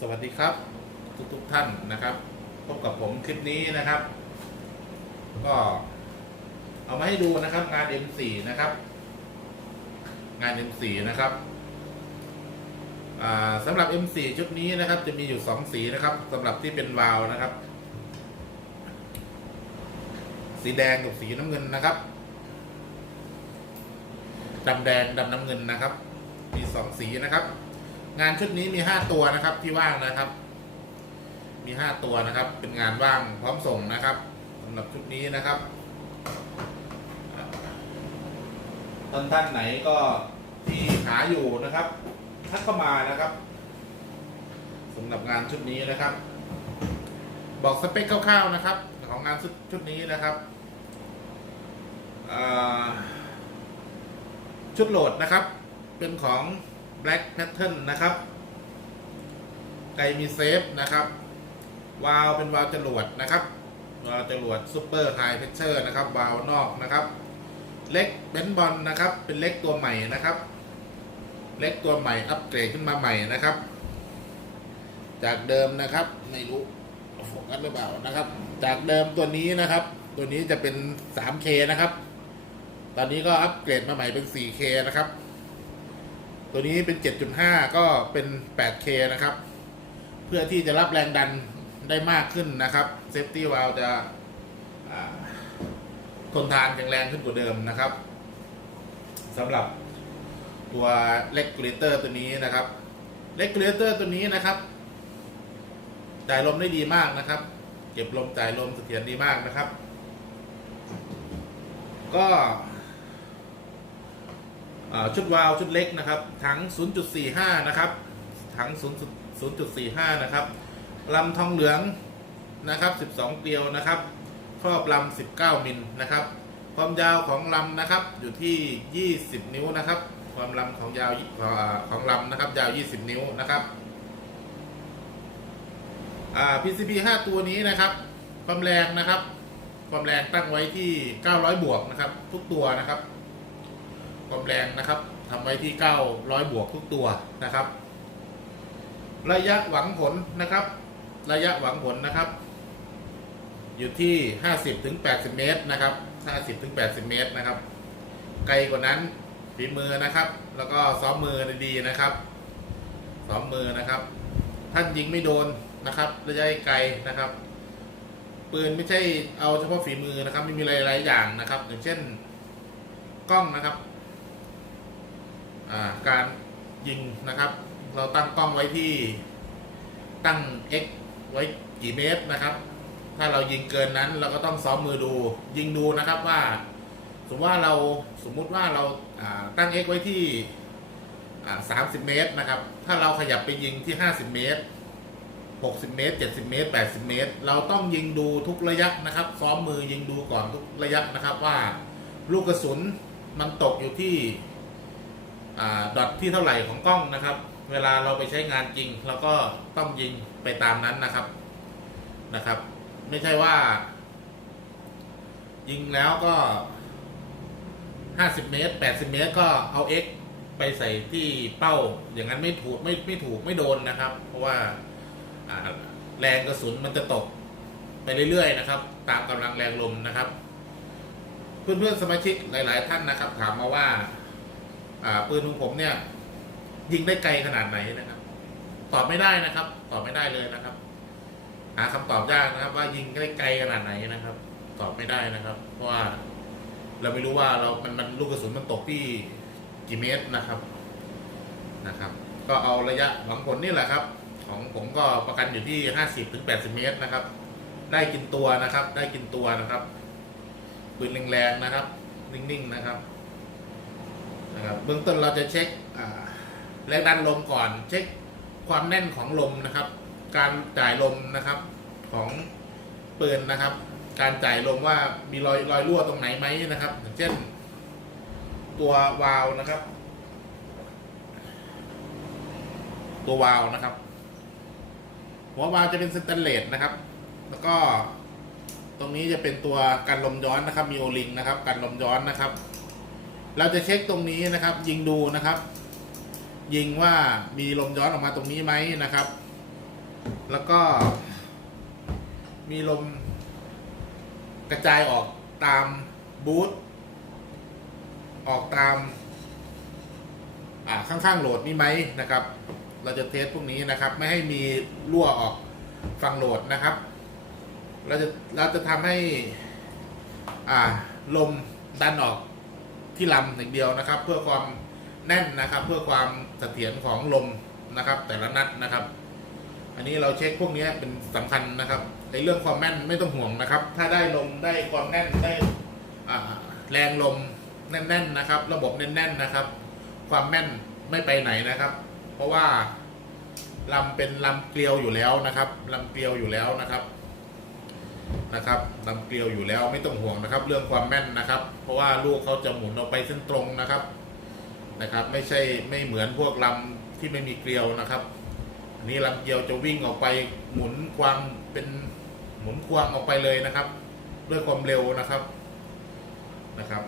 สวัสดีครับ ทุกทุกๆท่านนะครับพบกับผมคลิปนี้นะครับ ก็ เอามาให้ดูนะครับงาน M4 นะครับ งาน M4 นะครับสำหรับ M4 ชุดนี้นะครับ จะมีอยู่สองสีนะครับสำหรับที่เป็นวาล์วนะครับ สีแดงกับสีน้ำเงินนะครับดำแดงดำน้ำเงินนะครับ มีสองสีนะครับ งานชุดนี้มีห้าตัวนะครับที่ว่างนะครับ มีห้าตัวนะครับ เป็นงานว่างพร้อมส่งนะครับสำหรับชุดนี้นะครับท่านท่านไหนก็ที่หาอยู่นะครับทักเข้ามานะครับสำหรับงานชุดนี้นะครับ บอกสเปคคร่าวๆนะครับ ของงานชุดชุดนี้นะครับชุดโหลดนะครับ เป็นของ Black Pattern นะครับไกมีเซฟนะครับวาลเป็นวาลจรวดนะครับวาลจรวดซูเปอร์ไฮเพชเชอร์นะครับวาลนอกนะครับเล็กเบนบอลนะครับ เป็นเล็กตัวใหม่นะครับ เล็กตัวใหม่อัปเกรดขึ้นมาใหม่นะครับ จากเดิมนะครับไม่รู้โฟกัสหรือเปล่านะครับ จากเดิมตัวนี้นะครับ ตัวนี้จะเป็น 3K นะครับ ตอนนี้ก็อัปเกรดมาใหม่เป็น 4K นะครับ ตัวนี้เป็น 7.5 ก็เป็น 8K นะครับ เพื่อที่จะรับแรงดันได้มากขึ้นนะครับเซฟตี้วาลจะทนทานแข็งแรงขึ้นกว่าเดิมนะครับสำหรับตัวเลก u เลเตอร์ตัวนี้นะครับเลก u เลเตอร์ตัวนี้นะครับจ่ายลมได้ดีมากนะครับ เก็บลมจ่ายลมเสถียรดีมากนะครับ ก็ ชุดวาล์วชุดเล็กนะครับถัง 0.45 นะครับถัง0 0.45 นะครับลำทองเหลืองนะครับ 12 เกลียวนะครับ ครอบลำ 19 มิลนะครับ ความยาวของลำนะครับอยู่ที่ 20 นิ้วนะครับ ความลำของยาวของลำนะครับ ยาว 20 นิ้วนะครับ PCP 5ตัวนี้นะครับ ความแรงนะครับ ความแรงตั้งไว้ที่ 900 บวกนะครับ ทุกตัวนะครับ ความแรงนะครับทำไว้ที่ 900 บวกทุกตัวนะครับ ระยะหวังผลนะครับ ระยะหวังผลนะครับ อยู่ที่ 50ถึง80 เมตรนะครับ 50ถึง80 เมตรนะครับ ไกลกว่านั้นฝีมือนะครับ แล้วก็ซ้อมมือดีๆนะครับซ้อมมือนะครับ ท่านยิงไม่โดนนะครับ ระยะไกลนะครับปืนไม่ใช่เอาเฉพาะฝีมือนะครับมันมีหลายๆอย่างนะครับ อย่างเช่น กล้องนะครับ การยิงนะครับ เราตั้งกล้องไว้ที่ตั้ง x ไว้กี่เมตรนะครับ ถ้าเรายิงเกินนั้นเราก็ต้องซ้อมมือดู ยิงดูนะครับว่า สมมติว่าเราสมมุติว่าเราตั้ง x ไว้ที่ 30 เมตรนะครับ ถ้าเราขยับไปยิงที่ 50 เมตร 60 เมตร 70 เมตร 80 เมตร เราต้องยิงดูทุกระยะนะครับ ซ้อมมือยิงดูก่อนทุกระยะนะครับว่าลูกกระสุนมันตกอยู่ที่ ดอทที่เท่าไหร่ของกล้องนะครับ เวลาเราไปใช้งานจริงเราก็ต้องยิงไปตามนั้นนะครับนะครับ ไม่ใช่ว่า ยิงแล้วก็50เมตร80เมตรก็เอา X ไปใส่ที่เป้าอย่างนั้นไม่ถูกไม่ไม่ถูกไม่โดนนะครับ เพราะว่าแรงกระสุนมันจะตกไปเรื่อยๆนะครับ ตามกำลังแรงลมนะครับ เพื่อนๆสมาชิกหลาย ๆ ท่านนะครับ ถามมาว่า ปืนของผมเนี่ย ยิงได้ไกลขนาดไหนนะครับ ตอบไม่ได้นะครับ ตอบไม่ได้เลยนะครับ หาคำตอบยากนะครับ ว่ายิงได้ไกลขนาดไหนนะครับ ตอบไม่ได้นะครับ เพราะว่าเราไม่รู้ว่าเรา มันมันลูกกระสุนมันตกที่กี่เมตรนะครับนะครับ ก็เอาระยะหวังผลนี่แหละครับ ของผมก็ประกันอยู่ที่ห้าสิบถึงแปดสิบเมตรนะครับ ได้กินตัวนะครับ ได้กินตัวนะครับปืนแรงๆนะครับ นิ่งๆนะครับ นะครับเบื้องต้นเราจะเช็คแรงดันลมก่อน เช็คความแน่นของลมนะครับ การจ่ายลมนะครับของปืนนะครับ การจ่ายลมว่ามีรอยรอยรั่วตรงไหนไหมนะครับอย่างเช่น ตัววาล์วนะครับ ตัววาล์วนะครับหัววาล์วจะเป็นสแตนเลสนะครับ แล้วก็ตรงนี้จะเป็นตัวกันลมย้อนนะครับ มีโอลิงนะครับ กันลมย้อนนะครับ เราจะเช็คตรงนี้นะครับ ยิงดูนะครับ ยิงว่ามีลมย้อนออกมาตรงนี้ไหมนะครับ แล้วก็มีลมกระจายออกตามบูธออกตามอ่าข้างๆโหลดนี่ไหมนะครับ เราจะเทสพวกนี้นะครับ ไม่ให้มีรั่วออกฝั่งโหลดนะครับ เราจะเราจะทำให้ลมดันออก ที่ลำอย่างเดียวนะครับ เพื่อความแน่นนะครับ เพื่อความเสถียรของลมนะครับ แต่ละนัดนะครับ อันนี้เราเช็คพวกนี้เป็นสำคัญนะครับในเรื่องความแม่นไม่ต้องห่วงนะครับ ถ้าได้ลมได้ความแน่นได้แรงลมแน่น ๆนะครับ ระบบแน่น ๆนะครับ ความแม่นไม่ไปไหนนะครับ เพราะว่าลำเป็นลำเกลียวอยู่แล้วนะครับลำเกลียวอยู่แล้วนะครับ นะครับลำเกลียวอยู่แล้วไม่ต้องห่วงนะครับ เรื่องความแม่นนะครับ เพราะว่าลูกเขาจะหมุนออกไปเส้นตรงนะครับนะครับ ไม่ใช่ไม่เหมือนพวกลำที่ไม่มีเกลียวนะครับ อันนี้ลำเกลียวจะวิ่งออกไปหมุนควางเป็นหมุนควางออกไปเลยนะครับ ด้วยความเร็วนะครับนะครับ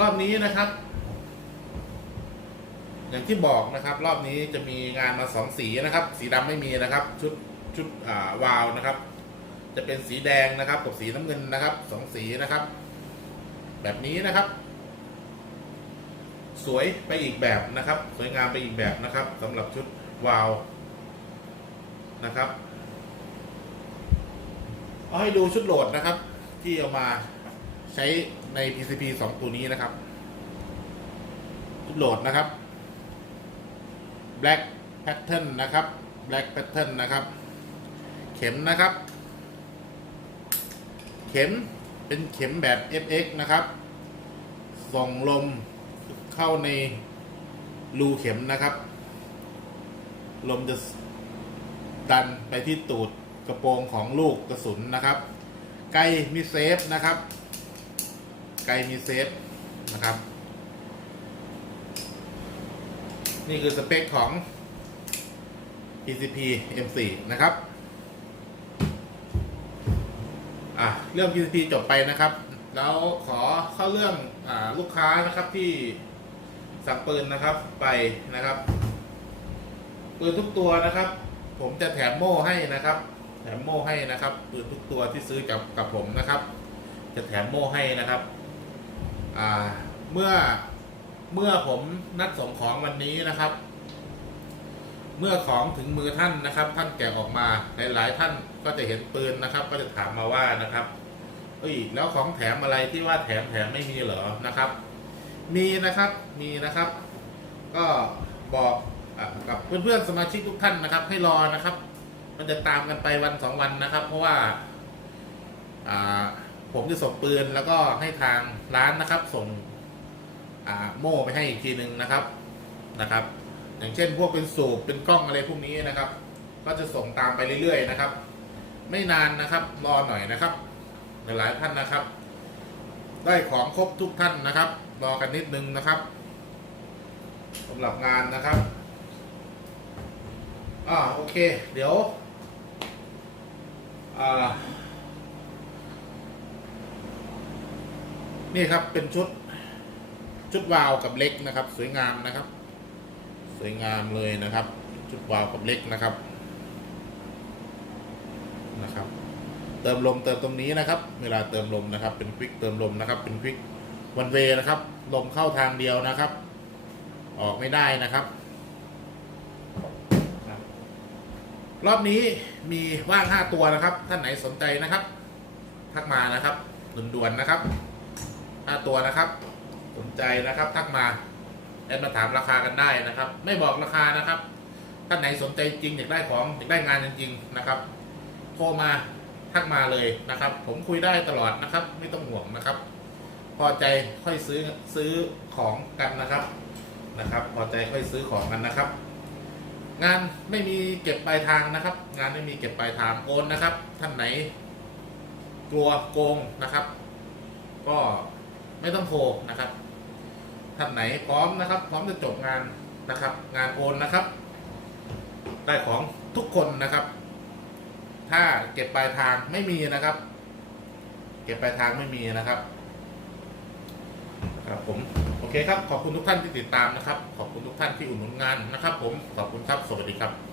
รอบนี้นะครับ อย่างที่บอกนะครับ รอบนี้จะมีงานมาสองสีนะครับ สีดำไม่มีนะครับ ชุดชุดอ่าวาวนะครับ จะเป็นสีแดงนะครับ กับสีน้ำเงินนะครับสองสีนะครับ แบบนี้นะครับ สวยไปอีกแบบนะครับ สวยงามไปอีกแบบนะครับสำหรับชุดวาวนะครับเอาให้ดูชุดโหลดนะครับ ที่เอามาใช้ใน PCP 2 ตัวนี้นะครับ ชุดโหลดนะครับ black pattern นะครับ black pattern นะครับ เข็มนะครับ เข็มเป็นเข็มแบบ FX นะครับส่งลมเข้าในรูเข็มนะครับ ลมจะดันไปที่ตูดกระโปรงของลูกกระสุนนะครับ ไกลมีเซฟนะครับ ไกลมีเซฟนะครับ นี่คือสเปคของ PCP M4 นะครับ อะเรื่อง PCP จบไปนะครับ แล้วขอเข้าเรื่องอลูกค้านะครับที่สั่งปืนนะครับไปนะครับ ปืนทุกตัวนะครับ ผมจะแถมโม่ให้นะครับ แถมโม่ให้นะครับปืนทุกตัวที่ซื้อกับกับผมนะครับ จะแถมโม่ให้นะครับ อ่าเมื่อ เมื่อผมนัดส่งของวันนี้นะครับ เมื่อของถึงมือท่านนะครับ ท่านแกะออกมาหลายๆท่านก็จะเห็นปืนนะครับ ก็จะถามมาว่านะครับเอ้ยแล้วของแถมอะไรที่ว่าแถมแถมไม่มีเหรอนะครับ มีนะครับมีนะครับ ก็บอกอกับเพื่อนๆสมาชิกทุกท่านนะครับ ให้รอนะครับ มันจะตามกันไปวันสองวันนะครับ เพราะว่าผมจะส่งปืนแล้วก็ให้ทางร้านนะครับ ส่ง โม่ไปให้อีกทีหนึ่งนะครับนะครับ อย่างเช่นพวกเป็นสูบเป็นกล้องอะไรพวกนี้นะครับ ก็จะส่งตามไปเรื่อยๆนะครับ ไม่นานนะครับรอหน่อยนะครับหลายท่านนะครับ ได้ของครบทุกท่านนะครับ รอกันนิดนึงนะครับสำหรับงานนะครับอ่าโอเค เดี๋ยวอ่านี่ครับเป็นชุด ชุดวาวกับเล็กนะครับ สวยงามนะครับ สวยงามเลยนะครับ ชุดวาวกับเล็กนะครับนะครับ เติมลมเติมตรงนี้นะครับ เวลาเติมลมนะครับ เป็นควิกเติมลมนะครับ เป็นควิกวันเวนะครับ ลมเข้าทางเดียวนะครับ ออกไม่ได้นะครับ รอบนี้มีว่างห้าตัวนะครับ ท่านไหนสนใจนะครับ ทักมานะครับด่วนๆนะครับห้าตัวนะครับ สนใจนะครับ ทักมาแอดมาถามราคากันได้นะครับ ไม่บอกราคานะครับท่านไหนสนใจจริงอยากได้ของอยากได้งานจริงๆนะครับโทรมาทักมาเลยนะครับ ผมคุยได้ตลอดนะครับ ไม่ต้องห่วงนะครับ พอใจค่อยซื้อซื้อของกันนะครับนะครับ พอใจค่อยซื้อของกันนะครับ งานไม่มีเก็บปลายทางนะครับ งานไม่มีเก็บปลายทางโอนนะครับ ท่านไหน กลัวโกงนะครับ ก็ไม่ต้องโทรนะครับ ท่านไหนพร้อมนะครับ พร้อมจะจบงานนะครับ งานโอนนะครับ ได้ของทุกคนนะครับ ถ้าเก็บปลายทางไม่มีนะครับ เก็บปลายทางไม่มีนะครับ ครับผมโอเคคครับ ขอบคุณทุกท่านที่ติดตามนะครับ ขอบคุณทุกท่านที่อุดหนุนงานนะครับ ผมขอบคุณครับสวัสดีครับ